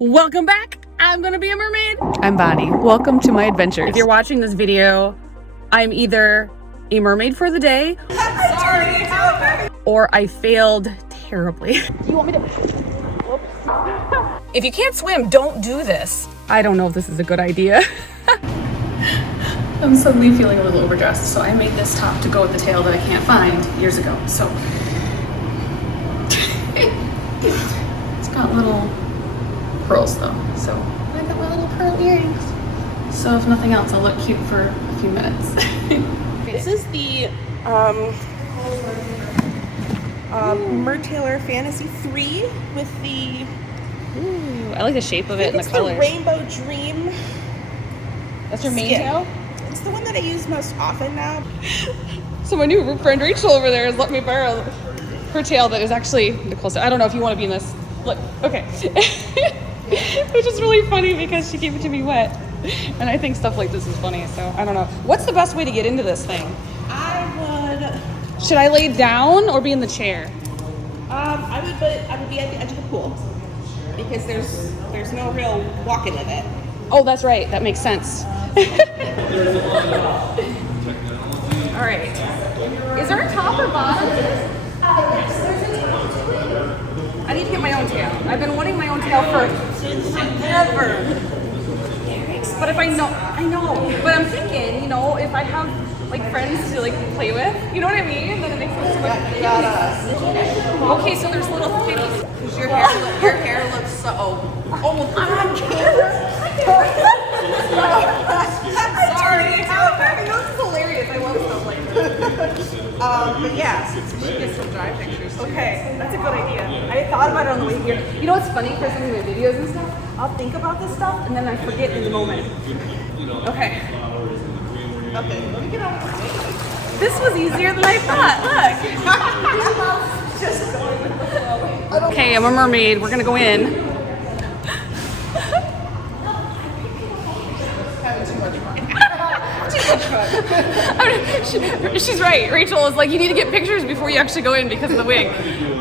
Welcome back. I'm gonna be a mermaid. I'm Bonnie. Welcome to my adventures. If you're watching this video, I'm either a mermaid for the day, or I failed terribly. You want me to? Whoops. If you can't swim, don't do this. I don't know if this is a good idea. I'm suddenly feeling a little overdressed, so I made this top to go with the tail that I can't find years ago. So it's got little pearls though. So I got my little pearl earrings. So if nothing else, I'll look cute for a few minutes. This is the Mertailor Fantasy 3 with the Ooh, I like the shape of it and the color. the Rainbow Dream. That's your main skin. tail? It's the one that I use most often now. So my new friend Rachel over there has let me borrow her tail that is actually Nicole's. I don't know if you want to be in this. Look, okay. Which is really funny because she gave it to me wet. And I think stuff like this is funny, so I don't know. What's the best way to get into this thing? I Should I lay down or be in the chair? would be at the edge of the pool because there's no real walking with it. Oh, that's right. That makes sense. All right. Is there a top or bottom to this? I need to get my own tail. I've been wanting my own tail for forever. But if I know, but I'm thinking, you know, if I have like friends to like play with, you know what I mean? Then it makes it so much. Okay, so there's little things. Because your hair looks so. Oh, I'm on camera. Sorry. This is hilarious. I love stuff like this. But yeah, we should get some dry pictures. Okay, that's a good idea. I thought about it on the way here. You know what's funny for some of my videos and stuff? I'll think about this stuff and then I forget in the moment. Okay. Okay, let me get out of the way. This was easier than I thought. Look. Just going with the flow. Okay, I'm a mermaid. We're gonna go in. Having too much fun. She's right. Rachel was like, you need to get pictures before you actually go in because of the wig.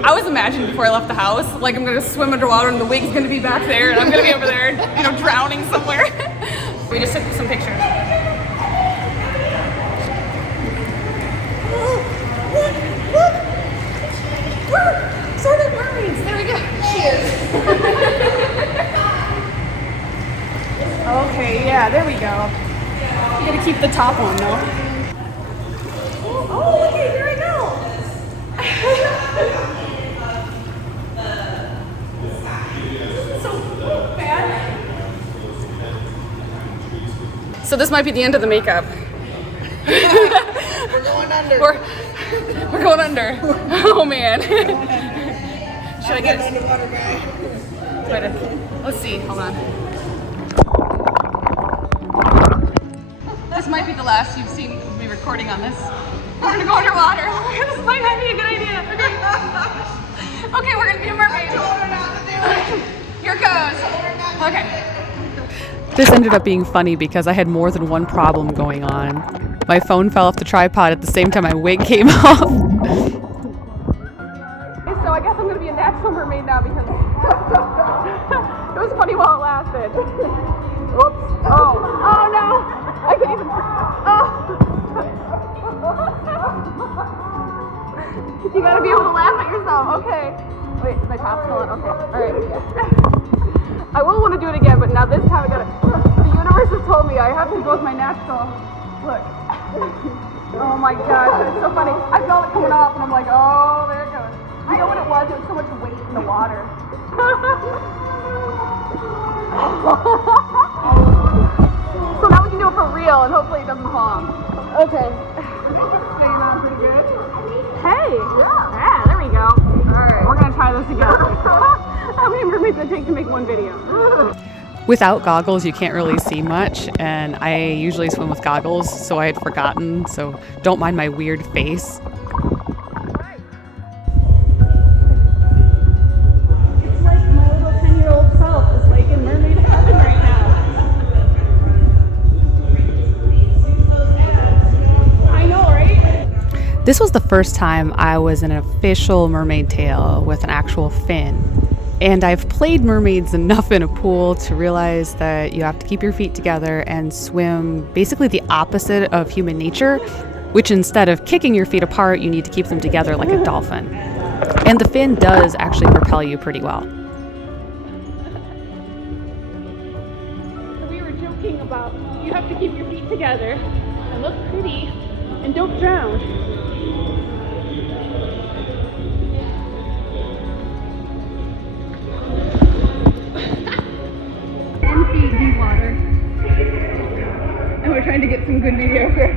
I was imagining before I left the house, like I'm gonna swim underwater and the wig's gonna be back there and I'm gonna be over there, you know, drowning somewhere. We just took some pictures. Look. We're sort of mermaids. There we go. She is. Okay, yeah, there we go. You gotta keep the top on though. Oh, okay, there we go. So bad. So this might be the end of the makeup. We're going under. We're going under. Oh man. Should I get an underwater guy? Wait, let's see. Hold on. This might be the last you've seen me recording on this. We're gonna go underwater. This might not be a good idea. Okay. Okay, we're gonna be a mermaid. I told her not to do it. Here goes. Okay. This ended up being funny because I had more than one problem going on. My phone fell off the tripod at the same time my wig came off. So I guess I'm gonna be a natural mermaid now because it was funny while it lasted. Oops. Oh no. I can't even. Oh. You gotta be able to laugh at yourself. Okay. Wait, my top's still on. Okay. Alright. I will want to do it again, but now this time I gotta. The universe has told me I have to go with my natural. Look. Oh my gosh, that's so funny. I felt it coming off and I'm like, oh, there it goes. You know what it was? It was so much weight in the water. So now we can do it for real and hopefully it doesn't fall. Okay. Staying on pretty good. Hey! Yeah, there we go. Alright. We're gonna try this again. How many mermaids does it take to make one video? Without goggles, you can't really see much, and I usually swim with goggles, so I had forgotten, so don't mind my weird face. It's like my little 10-year-old self is like in mermaid heaven right now. I know, right? This was the first time I was in an official mermaid tail with an actual fin. And I've played mermaids enough in a pool to realize that you have to keep your feet together and swim basically the opposite of human nature, which instead of kicking your feet apart, you need to keep them together like a dolphin. And the fin does actually propel you pretty well. So we were joking about you have to keep your feet together and look pretty and don't drown. 10 feet deep water. And we're trying to get some good video here.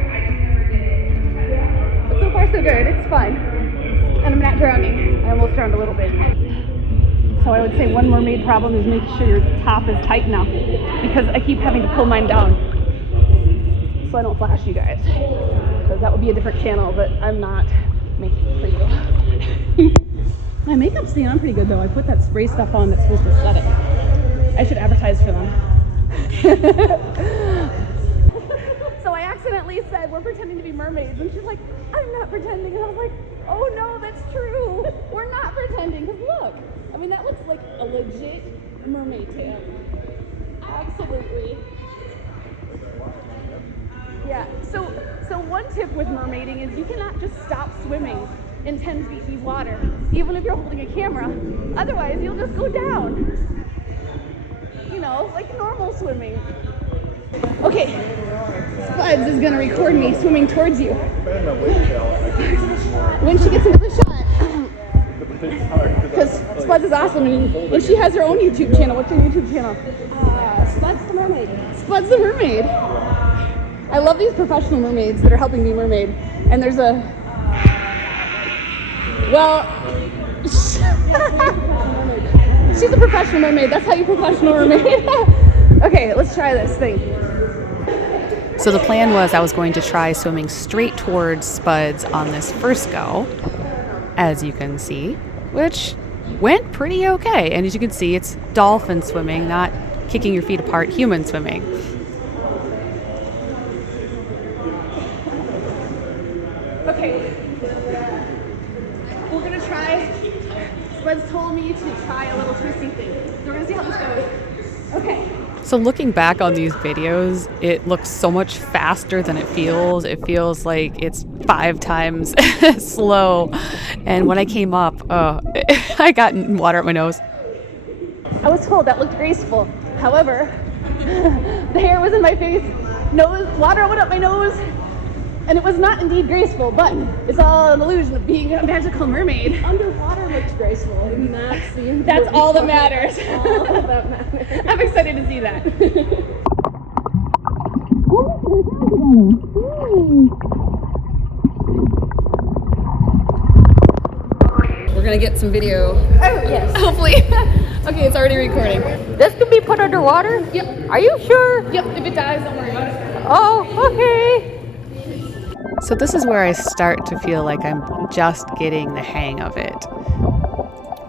But so far so good, it's fun. And I'm not drowning. I almost drowned a little bit. So I would say one mermaid problem is making sure your top is tight enough, because I keep having to pull mine down so I don't flash you guys. Because that would be a different channel that I'm not making for you. My makeup's staying on pretty good though. I put that spray stuff on that's supposed to set it. I should advertise for them. So I accidentally said, we're pretending to be mermaids. And she's like, I'm not pretending. And I was like, oh no, that's true. We're not pretending. Because look, I mean, that looks like a legit mermaid tail. Absolutely. Yeah, so one tip with mermaiding is you cannot just stop swimming in 10 feet deep water, even if you're holding a camera. Otherwise, you'll just go down. You know, like normal swimming. Okay, Spuds is gonna record me swimming towards you. When she gets into the shot. Because Spuds is awesome, and she has her own YouTube channel. What's your YouTube channel? Spuds the Mermaid. Spuds the Mermaid. I love these professional mermaids that are helping me mermaid. And there's a... Well... She's a professional mermaid. That's how you professional mermaid. Okay, let's try this thing. So the plan was I was going to try swimming straight towards Spuds on this first go, as you can see, which went pretty okay. And as you can see, it's dolphin swimming, not kicking your feet apart human swimming. Okay, we're gonna try. Spuds told me to try a little twisty thing. So we're gonna see how this goes. Okay. So looking back on these videos, it looks so much faster than it feels. It feels like it's 5 times slow. And when I came up, I got water up my nose. I was told that looked graceful. However, the hair was in my face, water went up my nose, and it was not indeed graceful, but it's all an illusion of being a magical mermaid. Underwater looks graceful, and That's all that matters. all that matters. I'm excited to see that. We're gonna get some video. Oh, yes. Hopefully. Okay, it's already recording. This can be put underwater? Yep. Are you sure? Yep, if it dies, don't worry about it. Oh, okay. So this is where I start to feel like I'm just getting the hang of it.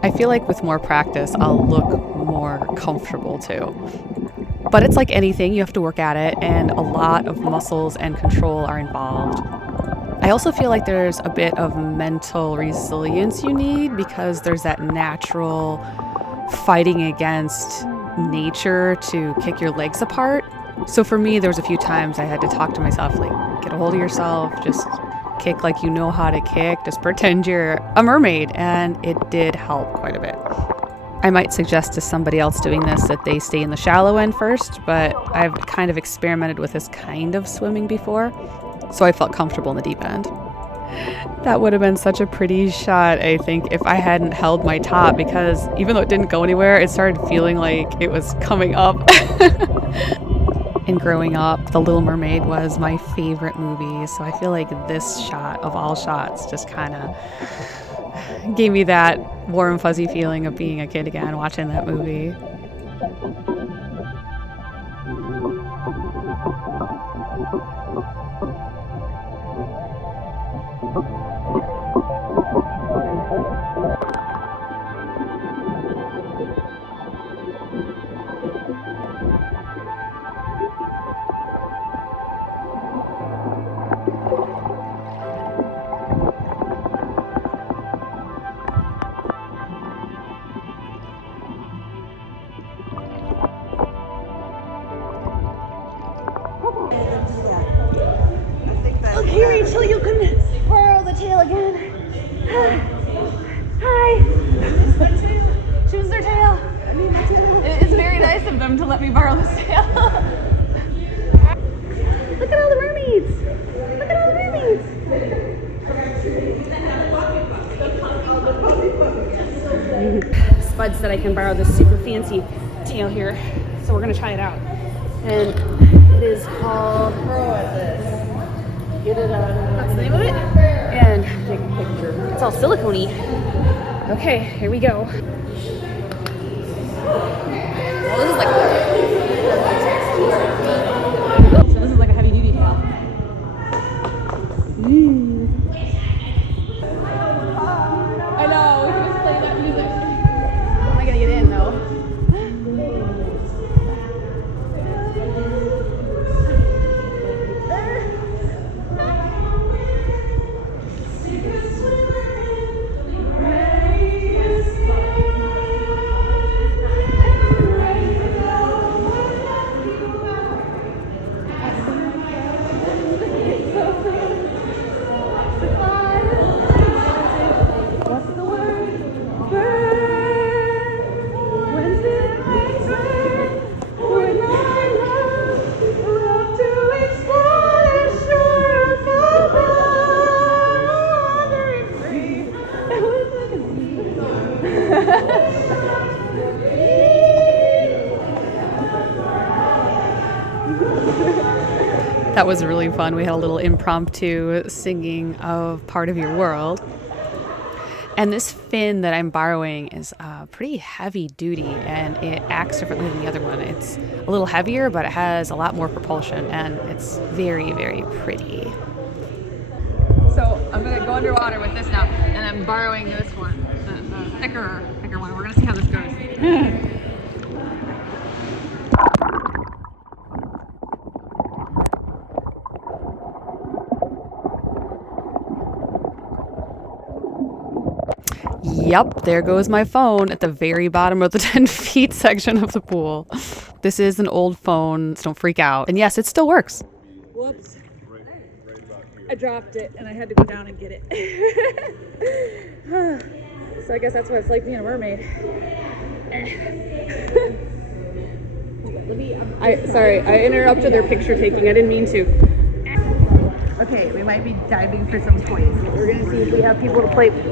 I feel like with more practice, I'll look more comfortable too. But it's like anything, you have to work at it, and a lot of muscles and control are involved. I also feel like there's a bit of mental resilience you need, because there's that natural fighting against nature to kick your legs apart. So for me, there was a few times I had to talk to myself, like, get a hold of yourself, just kick like you know how to kick, just pretend you're a mermaid, and it did help quite a bit. I might suggest to somebody else doing this that they stay in the shallow end first, but I've kind of experimented with this kind of swimming before, so I felt comfortable in the deep end. That would have been such a pretty shot, I think, if I hadn't held my top, because even though it didn't go anywhere, it started feeling like it was coming up. And growing up, The Little Mermaid was my favorite movie, so I feel like this shot of all shots just kind of gave me that warm, fuzzy feeling of being a kid again watching that movie. Hi. She was their tail. It's very nice of them to let me borrow this tail. Look at all the mermaids. Look at all the mermaids. Spud said I can borrow this super fancy tail here, so we're gonna try it out. And it is called, get it out. That's the name of it. And take a picture. It's all silicone-y. Okay, here we go. Well, this is like. So this is like a heavy duty tail. I know, we can just play that music. How am I gonna get in though? That was really fun. We had a little impromptu singing of Part of Your World. And this fin that I'm borrowing is pretty heavy duty, and it acts differently than the other one. It's a little heavier, but it has a lot more propulsion, and it's very, very pretty. So I'm gonna go underwater with this now, and I'm borrowing this one, the thicker one. We're gonna see how this goes. Yep, there goes my phone at the very bottom of the 10 feet section of the pool. This is an old phone, so don't freak out. And yes, it still works. Whoops. I dropped it and I had to go down and get it. So I guess that's what it's like being a mermaid. Sorry, I interrupted their picture taking. I didn't mean to. Okay, we might be diving for some toys. We're gonna see if we have people to play with.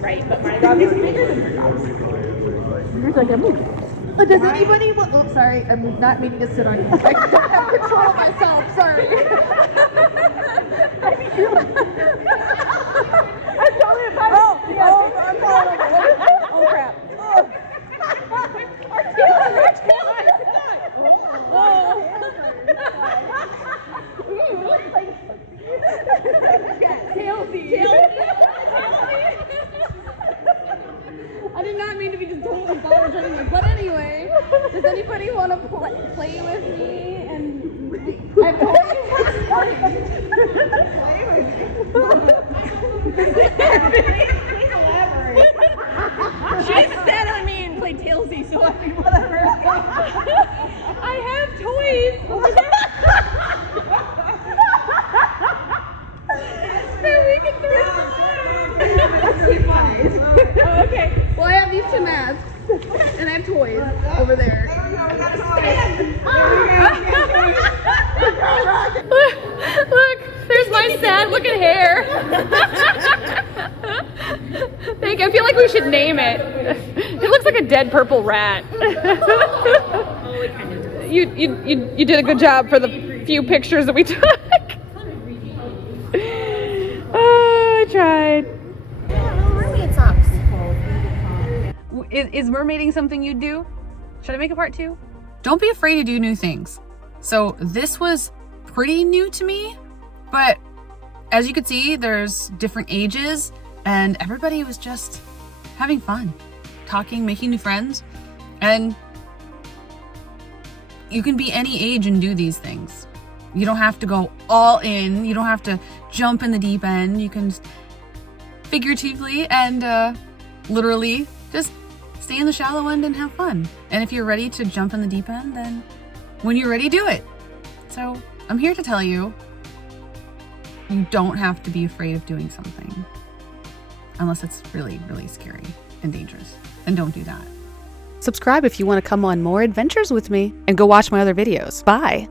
Right, but my dog is bigger than her dog. Does anybody want? Oh, sorry, I'm not meaning to sit on you. I don't have control of myself. Sorry. I'm totally about it. I'm falling over. Oh crap. Our tail is I did not mean to be just totally bothering, but anyway, does anybody want to play with me? And I'm totally play with Please elaborate. She just sat on me and played tailsy, so I mean whatever. I have toys over there. That we can throw. Oh, okay. Well, I have these two masks, and I have toys over there. Look, there's my sad looking hair. I feel like we should name it. It looks like a dead purple rat. You did a good job for the few pictures that we took. Oh, I tried. Is mermaiding something you'd do? Should I make a part 2? Don't be afraid to do new things. So this was pretty new to me, but as you could see, there's different ages and everybody was just having fun, talking, making new friends, and you can be any age and do these things. You don't have to go all in. You don't have to jump in the deep end. You can figuratively and literally just stay in the shallow end and have fun. And if you're ready to jump in the deep end, then when you're ready, do it. So I'm here to tell you, You don't have to be afraid of doing something. Unless it's really, really scary and dangerous. And don't do that. Subscribe if you want to come on more adventures with me. And go watch my other videos. Bye.